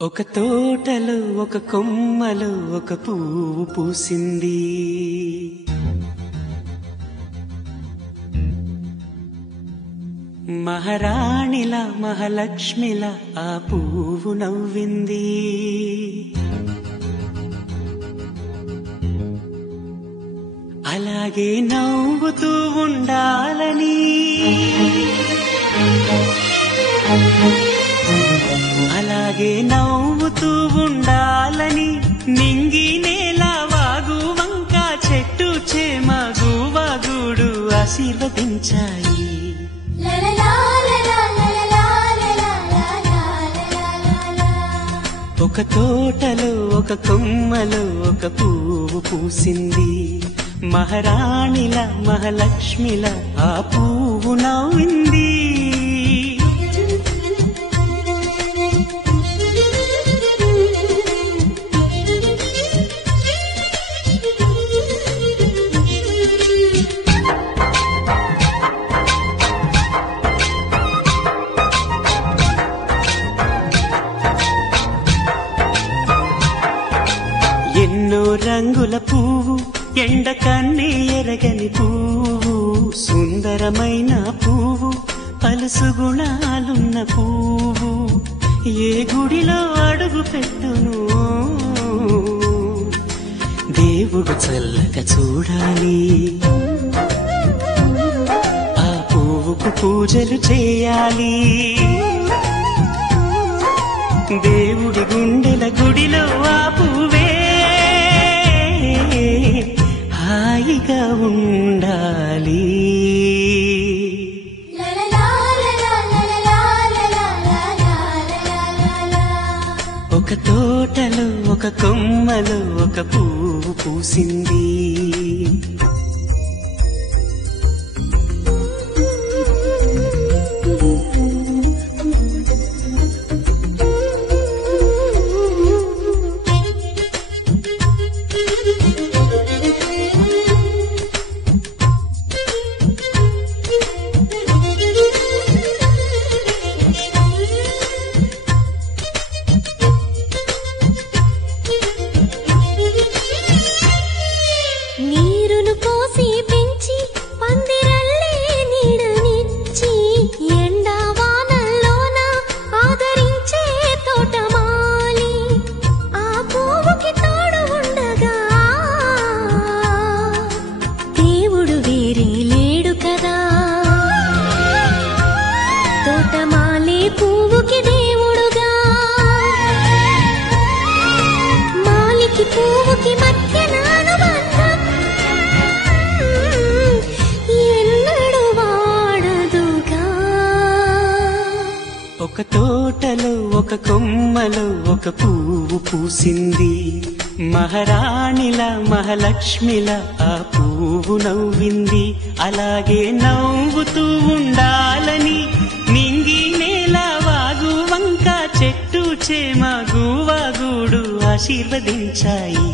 ఒక తోటలో ఒక కొమ్మలో ఒక పువ్వు పూసింది. మహారాణిలా మహాలక్ష్మిలా ఆ పువ్వు నవ్వింది. అలాగే నవ్వుతూ ఉండాలని, అలాగే నవ్వుతూ ఉండాలని నింగి నేల వాగు వంక చెట్టు చేమ గువాగుడు ఆశీర్వదించాయి. ఒక తోటలో ఒక కొమ్మలో ఒక పువ్వు పూసింది. మహారాణిలా మహాలక్ష్మిలా ఆ పువ్వు నవ్వింది. ఎన్నో రంగుల పువ్వు, ఎండ కన్నే ఎరగని పువ్వు, సుందరమైన పువ్వు, పలుసు గుణాలున్న పువ్వు, ఏ గుడిలో అడుగు పెట్టును దేవుడు చల్లగా చూడాలి. ఆ పువ్వుకు పూజలు చేయాలి. దేవుడి గుండెల గుడిలో ఆ పువ్వే హాయిగా ఉండాలి. ఒక తోటలో ఒక కొమ్మలో ఒక పువ్వు పూసింది. ఒక తోటలో ఒక కొమ్మలో ఒక పువ్వు పూసింది. మహారాణిలా మహాలక్ష్మిలా ఆ పువ్వు నవ్వింది. అలాగే నవ్వుతూ ఉండాలని నింగి నేల వాగు వంక చెట్టు చేమ గువాగుడు ఆశీర్వదించాయి.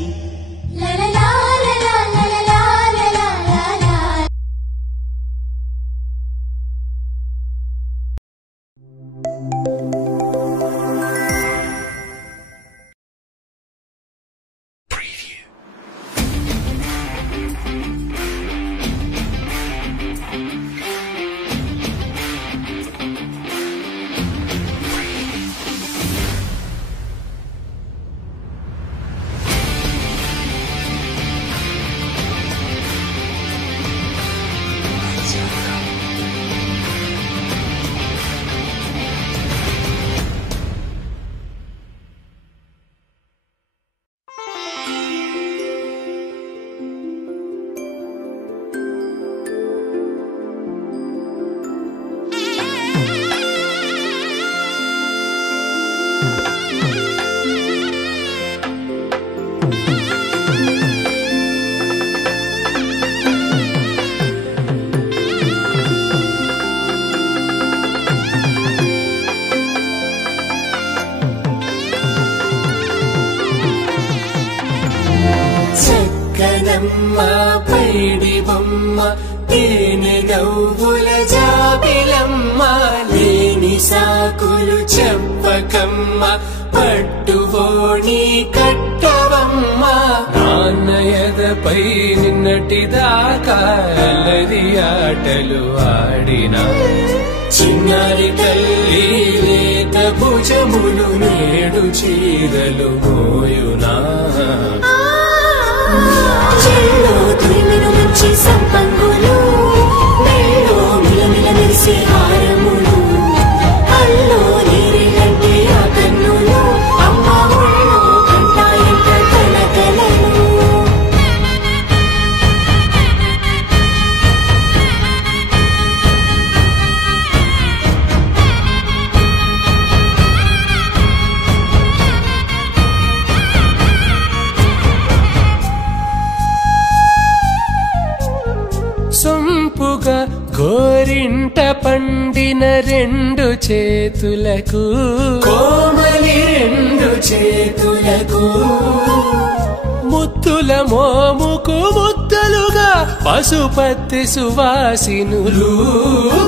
పైడి బొమ్మ తేనె గవ్వుల జాబిలమ్మ లేని సాకులు చెప్పకమ్మ పడ కట్టువోణి కట్టవమ్మ నాన్నయదపై నిన్నటిదాకా అల్లరి ఆటలు ఆడినా చిన్నారి తల్లి లేత భుజములు నేడు చీరలు మోయునా చెల్లో తురిమిన మంచి సంపంగులు మెళ్ళో మిలమిల మెరిసే హారములు అల్లో నీరేలంటే ఆ కన్నులు అమ్మ ఒళ్ళో కంటాయంట కలకలను సొంపుగా గోరింట పండిన రెండు చేతులకు కోమలి రెండు చేతులకు ముత్తుల మోముకు ముద్దలుగా పసుపత్తి సువాసినులు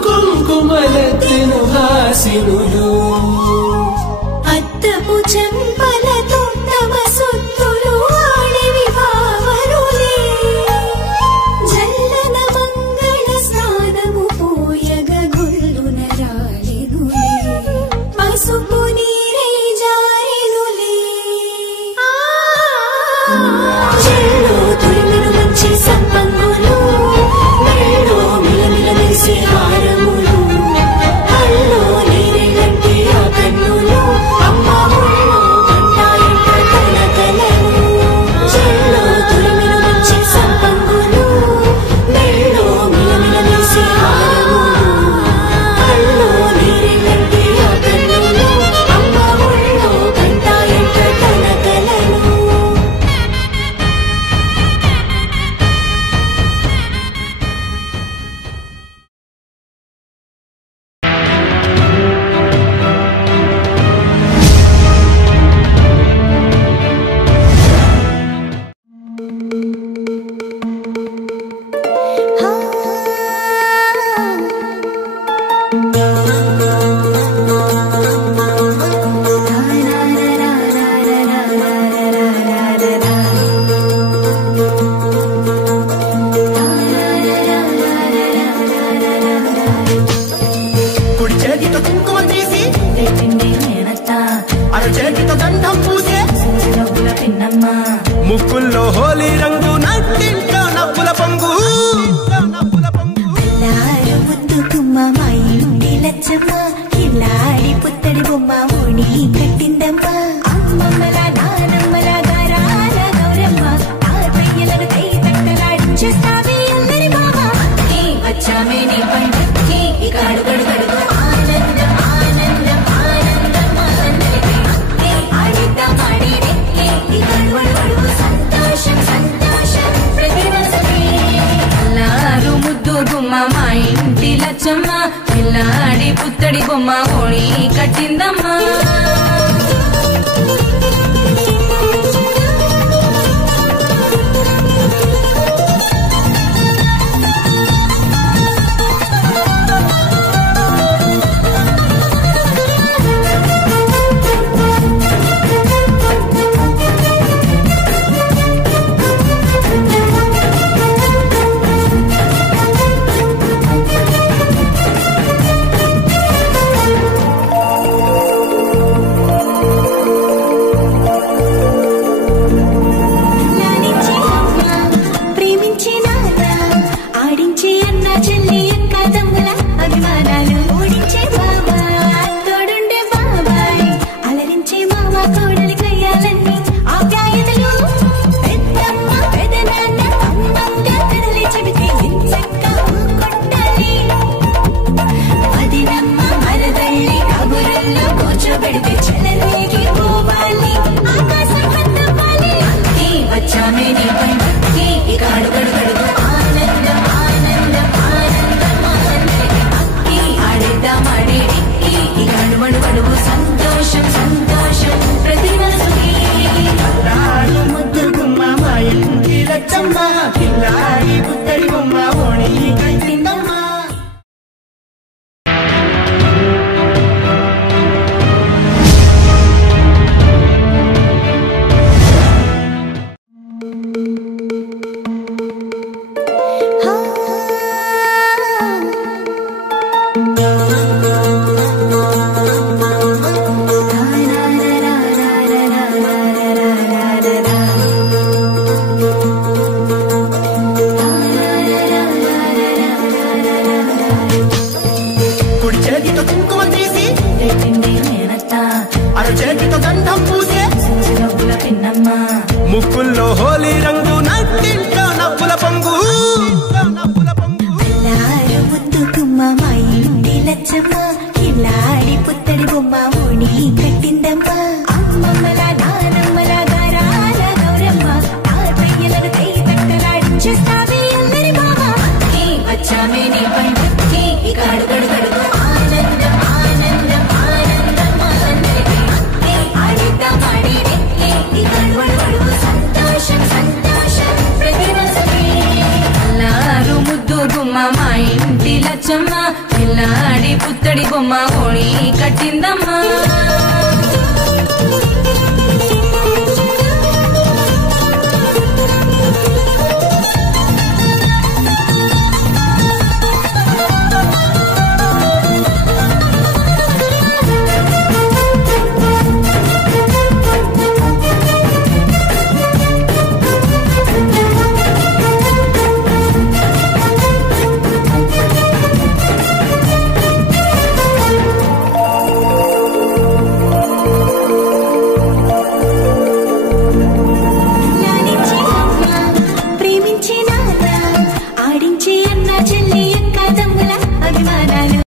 కుంకుమలెత్తిను హాసినులు అద్దపు చెంపలతో తమ సుత్తులు ఆడివి భావరులే జల్లన మంగళ స్నానము పోయగ గుల్లున రాలినులే పసుపు నీరే జారినులే చెల్లో తురిమిన మంచి సంపంగులు మెళ్ళో మిలమిల మెరిసే హారములు అల్లో నీరేలంటే ఆ కన్నులు అమ్మ ఒళ్ళో కంటాయంట కలకలను చెల్లో తురిమిన మంచి సంపంగులు మెళ్ళో మిలమిల మెరిసే హారములు అల్లో నీరేలంటే ఆ కన్నులు అమ్మ ఒళ్ళో కంటాయంట కలకలను కుడి చేతితో కుంకుమ తీసి అర చేతితో గంధం పూసే ముక్కుల్లో హోలీ రంగు నట్టింట్లో నవ్వుల పొంగు అల్లారు ముద్దుకుమ్మ మా ఇంటి లచ్చమ్మ కిల్లాడి పుత్తడి బొమ్మ ఓణి కట్టిందమ్మ అమ్మమ్మల నానమ్మల గారాల గౌరమ్మ తాతయ్యలను కై తట్టలాడించేస్తావే అందరి బావ వచ్చామే నీ పండుగకి ఇక అడుగడుగడుగు ఆనందం ఆనందం ఆనందం ఆనందలికి ఆడిద్దాం ఆడిరే ఇక అడుగడుగడుగు సంతోషం సంతోషం ప్రతి మనసుకి అల్లారు ముద్దు గుమ్మ మా ఇంటి లచ్చమ్మ పిల్లాడి పుత్తడి బొమ్మ ఓణి కట్టిందమ్మా లాలించే అమ్మ ప్రేమించే నాన్న ఆడించే అన్న చెల్లి అక్క తమ్ముల అభిమానాలు ఓడించే బాబా తోడుండే బాబాయ్ అలరించే మామ కోడలి కయ్యాలన్నీ ఆప్యాయతలు పెద్దమ్మ పెదనాన్న అమ్మంగా కదలి చెబితే ఎంచక్క కొట్టాలి అదినమ్మ మరదల్లి కబురుల్లో కూర్చోబెడితే చెలరేగి పోవాలి ఆకాశం హద్దవ్వాలి వచ్చామే నీ పండుగకి ఇక అడుగడుగడుగు ఆనందం ఆనందం ఆనందం ఆనందలికి అక్కి ఆడిద్దాం ఆడేడి ఇక అడుగడుగడుగు సంతోషం సంతోషం ప్రతి మనసుకి అల్లారు ముద్దు గుమ్మ మా ఇంటి లచ్చమ్మ కిల్లాడి పుత్తడి బొమ్మ ఓణి కట్టిందమ్మా ముక్కుల్లో హోలీ రంగు నట్టింట్లో నవ్వుల పొంగు అల్లారు ముద్దు గుమ్మ మా ఇంటి లచ్చమ్మ ఇల్లాడి పుత్తడి బొమ్మ ఓణి కట్టిందమ్మా అమ్మమ్మల నానమ్మల గారాల గౌరమ్మ తాతయ్యలను కై తక్కలాడించేస్తావే అందరి బావ వచ్చామే నీ పండుగకి ఇక అడుగడు గడుగు ఆనందం ఆనందం ఆనందం అందరికీ ఆడిద్దాం ఆడినే ఇక అడుగడు సంతోషం సంతోషం ప్రతి మనసుకి అల్లారు ముద్దు గుమ్మ మా ఇంటి లచ్చమ్మ పిల్లాడి పుత్తడి బొమ్మ ఓణి కట్టిందమ్మా